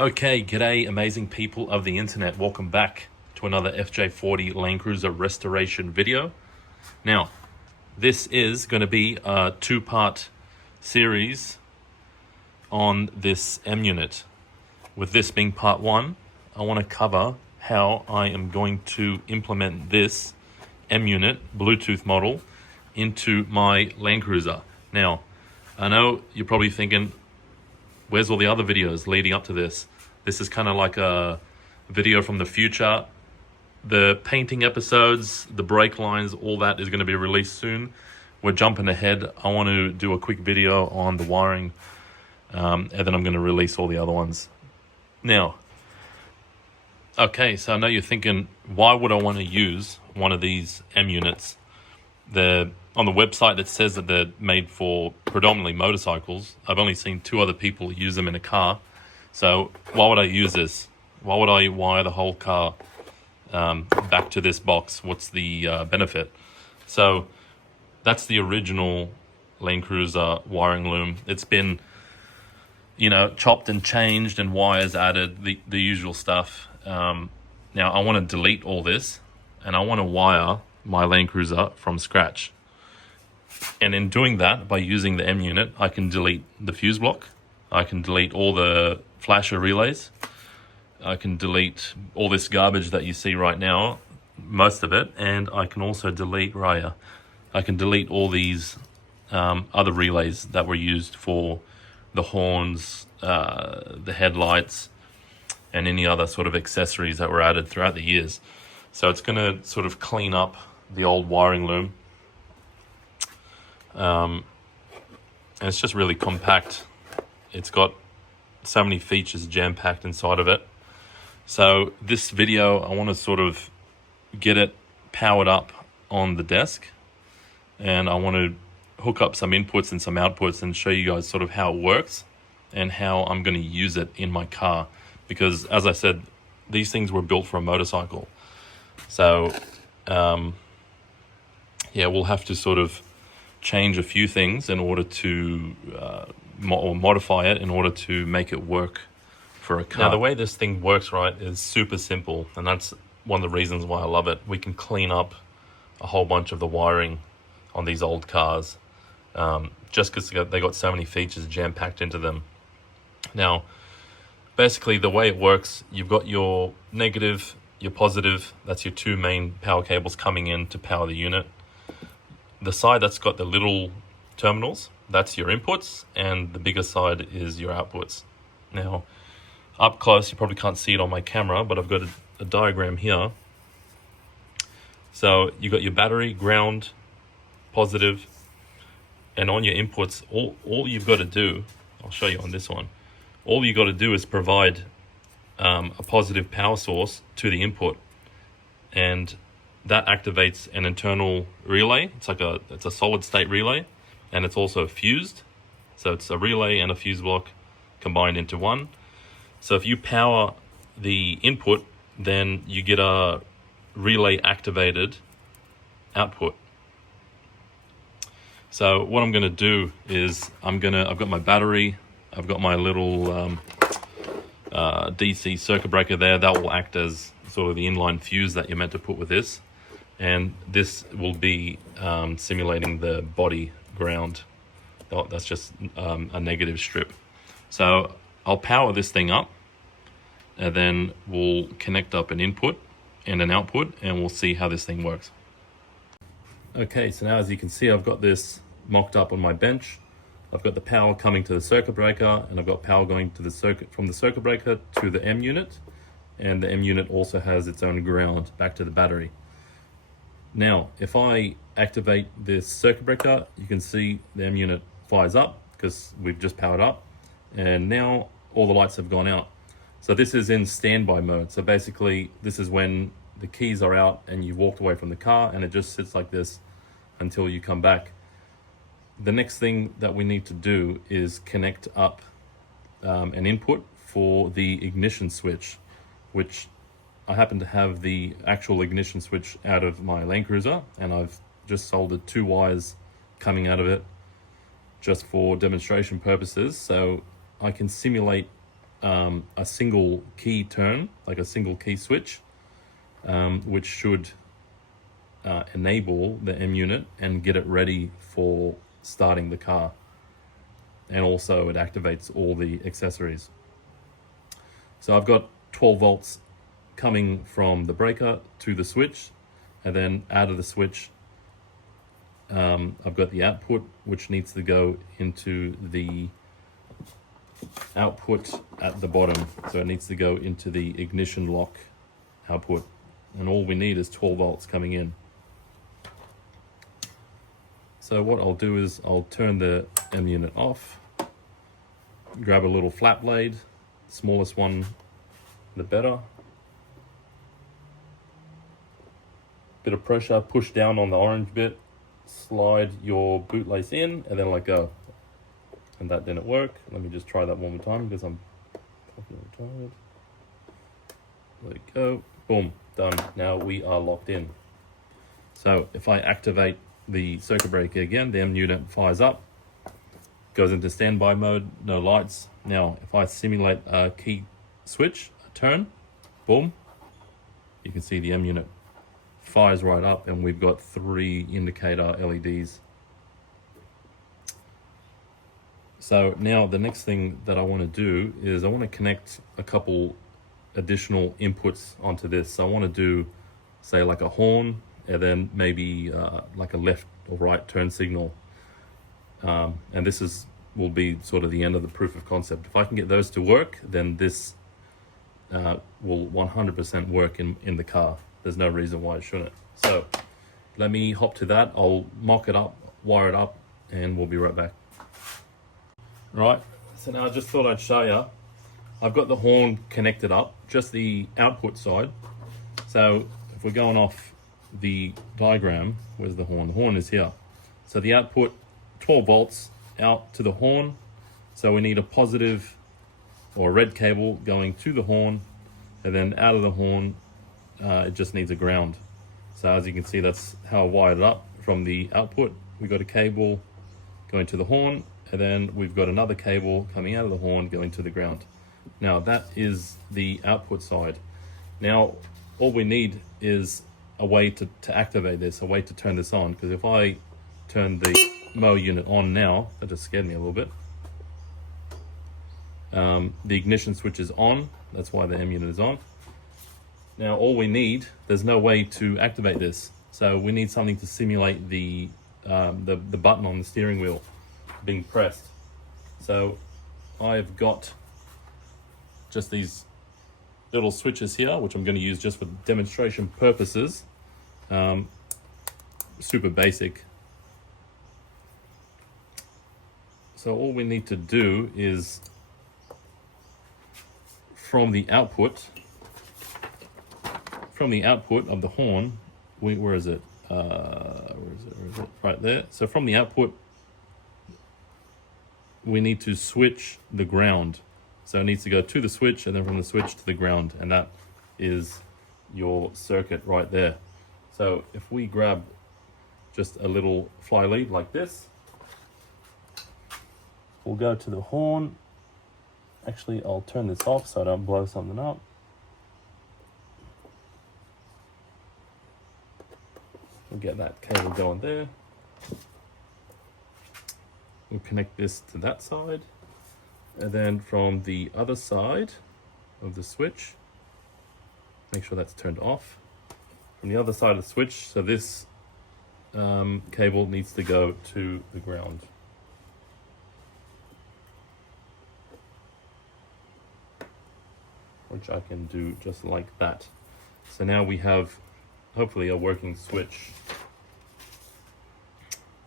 Okay, g'day amazing people of the internet. Welcome back to another FJ40 Landcruiser restoration video. Now, this is going to be a two-part series on this M.unit. With this being part one, I want to cover how I am going to implement this M.unit Bluetooth model into my Landcruiser. Now, I know you're probably thinking, where's all the other videos leading up to this? This is kind of like a video from the future. The painting episodes, the brake lines, all that is going to be released soon. We're jumping ahead. I want to do a quick video on the wiring, and then I'm going to release all the other ones. Now, okay, so I know you're thinking, why would I want to use one of these M-units? On the website, it says that they're made for predominantly motorcycles. I've only seen two other people use them in a car. So why would I use this? Why would I wire the whole car back to this box? What's the benefit? So that's the original Landcruiser wiring loom. It's been, chopped and changed and wires added, the usual stuff. Now I want to delete all this and I want to wire my Landcruiser from scratch. And in doing that, by using the M-unit, I can delete the fuse block. I can delete all the flasher relays. I can delete all this garbage that you see right now, most of it. And I can also delete Raya. I can delete all these other relays that were used for the horns, the headlights, and any other sort of accessories that were added throughout the years. So it's going to sort of clean up the old wiring loom. And it's just really compact. It's got so many features jam-packed inside of it. So this video, I want to sort of get it powered up on the desk, and I want to hook up some inputs and some outputs and show you guys sort of how it works and how I'm going to use it in my car, because as I said, these things were built for a motorcycle. So we'll have to sort of change a few things in order to or modify it in order to make it work for a car. Now, the way this thing works, right, is super simple, and that's one of the reasons why I love it. We can clean up a whole bunch of the wiring on these old cars, just because they got so many features jam-packed into them. Now, basically, the way it works, you've got your negative, your positive. That's your two main power cables coming in to power the unit. The side that's got the little terminals, that's your inputs, and the bigger side is your outputs. Now, up close, you probably can't see it on my camera, but I've got a diagram here. So you got your battery, ground, positive, and on your inputs, all you've got to do, I'll show you on this one, all you got to do is provide a positive power source to the input, and that activates an internal relay. It's a solid state relay, and it's also fused. So it's a relay and a fuse block combined into one. So if you power the input, then you get a relay activated output. So what I'm going to do is I've got my battery, I've got my little DC circuit breaker there. That will act as sort of the inline fuse that you're meant to put with this. And this will be simulating the body ground. That's just a negative strip. So I'll power this thing up, and then we'll connect up an input and an output, and we'll see how this thing works. Okay, so now as you can see, I've got this mocked up on my bench. I've got the power coming to the circuit breaker, and I've got power going to the circuit from the circuit breaker to the M-unit, and the M-unit also has its own ground back to the battery. Now, if I activate this circuit breaker, you can see the M-unit fires up because we've just powered up, and now all the lights have gone out. So this is in standby mode. So basically, this is when the keys are out and you walked away from the car, and it just sits like this until you come back. The next thing that we need to do is connect up an input for the ignition switch, which I happen to have the actual ignition switch out of my Landcruiser, and I've just soldered two wires coming out of it just for demonstration purposes, so I can simulate a single key turn, like a single key switch, which should enable the M-unit and get it ready for starting the car. And also it activates all the accessories. So I've got 12 volts coming from the breaker to the switch, and then out of the switch I've got the output, which needs to go into the output at the bottom. So it needs to go into the ignition lock output, and all we need is 12 volts coming in. So what I'll do is I'll turn the M-unit off, grab a little flat blade, smallest one the better. Bit of pressure, push down on the orange bit, slide your bootlace in, and then let go. And that didn't work. Let me just try that one more time because I'm fucking tired. Let it go. Boom, done. Now we are locked in. So if I activate the circuit breaker again, the M-unit fires up, goes into standby mode, no lights. Now if I simulate a key switch, a turn, boom, you can see the M-unit fires right up, and we've got 3 indicator LEDs. So now the next thing that I want to do is I want to connect a couple additional inputs onto this. So I want to do, say, like a horn, and then maybe like a left or right turn signal. And this will be sort of the end of the proof of concept. If I can get those to work, then this will 100% work in the car. There's no reason why it shouldn't. So let me hop to that. I'll mock it up, wire it up, and we'll be right back. Right, so now I just thought I'd show you. I've got the horn connected up, just the output side. So if we're going off the diagram, where's the horn? The horn is here. So the output, 12 volts out to the horn. So we need a positive or a red cable going to the horn, and then out of the horn, it just needs a ground. So as you can see, that's how I wired it up. From the output, we got a cable going to the horn, and then we've got another cable coming out of the horn going to the ground. Now that is the output side. Now all we need is a way to activate this, a way to turn this on, because if I turn the Mo.Unit on now, that just scared me a little bit. The ignition switch is on, that's why the M-unit is on. Now all we need, there's no way to activate this, so we need something to simulate the button on the steering wheel being pressed. So I've got just these little switches here, which I'm going to use just for demonstration purposes. Super basic. So all we need to do is, from the output of the horn, where is it? Right there. So from the output, we need to switch the ground. So it needs to go to the switch, and then from the switch to the ground, and that is your circuit right there. So if we grab just a little fly lead like this, we'll go to the horn. Actually, I'll turn this off so I don't blow something up. We'll get that cable going there. We'll connect this to that side, and then from the other side of the switch, make sure that's turned off. From the other side of the switch, so this cable needs to go to the ground. Which I can do just like that. So now we have hopefully a working switch.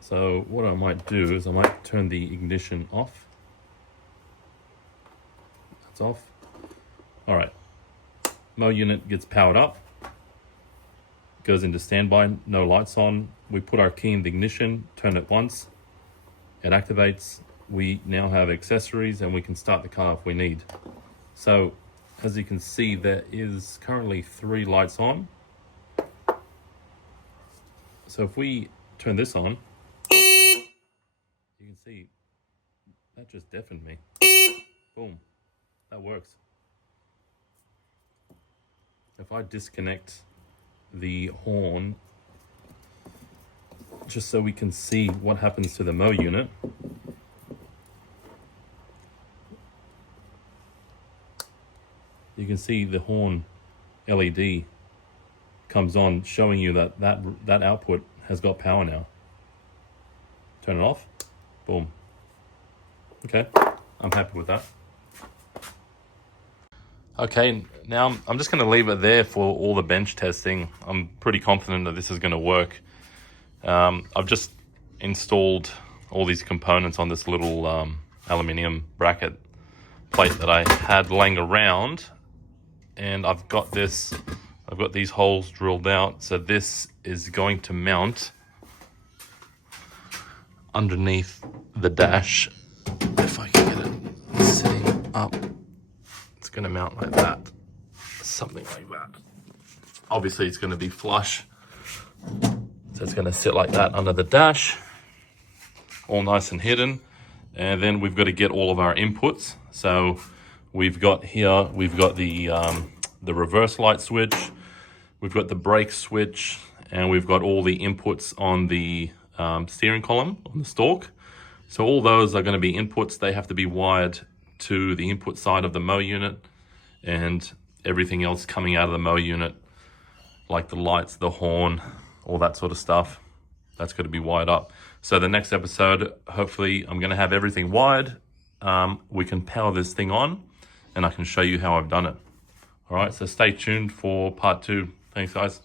So what I might do is I might turn the ignition off. That's off. All right, Mo.Unit gets powered up, goes into standby, no lights on. We put our key in the ignition, turn it once, it activates. We now have accessories, and we can start the car if we need. So as you can see, there is currently 3 lights on. So if we turn this on, you can see that just deafened me. Boom. that works. If I disconnect the horn, just so we can see what happens to the Mo.Unit. You can see the horn LED comes on, showing you that output has got power now. Turn it off. Boom. Okay, I'm happy with that. Okay, now I'm just going to leave it there for all the bench testing. I'm pretty confident that this is going to work. I've just installed all these components on this little aluminium bracket plate that I had laying around, and I've got these holes drilled out, so this is going to mount underneath the dash. If I can get it sitting up, it's going to mount like that, something like that. Obviously it's going to be flush, so it's going to sit like that under the dash, all nice and hidden. And then we've got to get all of our inputs. So we've got the reverse light switch, we've got the brake switch, and we've got all the inputs on the steering column, on the stalk. So all those are going to be inputs. They have to be wired to the input side of the Mo.Unit, and everything else coming out of the Mo.Unit, like the lights, the horn, all that sort of stuff, that's got to be wired up. So the next episode, hopefully I'm going to have everything wired. We can power this thing on, and I can show you how I've done it. All right, so stay tuned for part 2. Thanks, guys.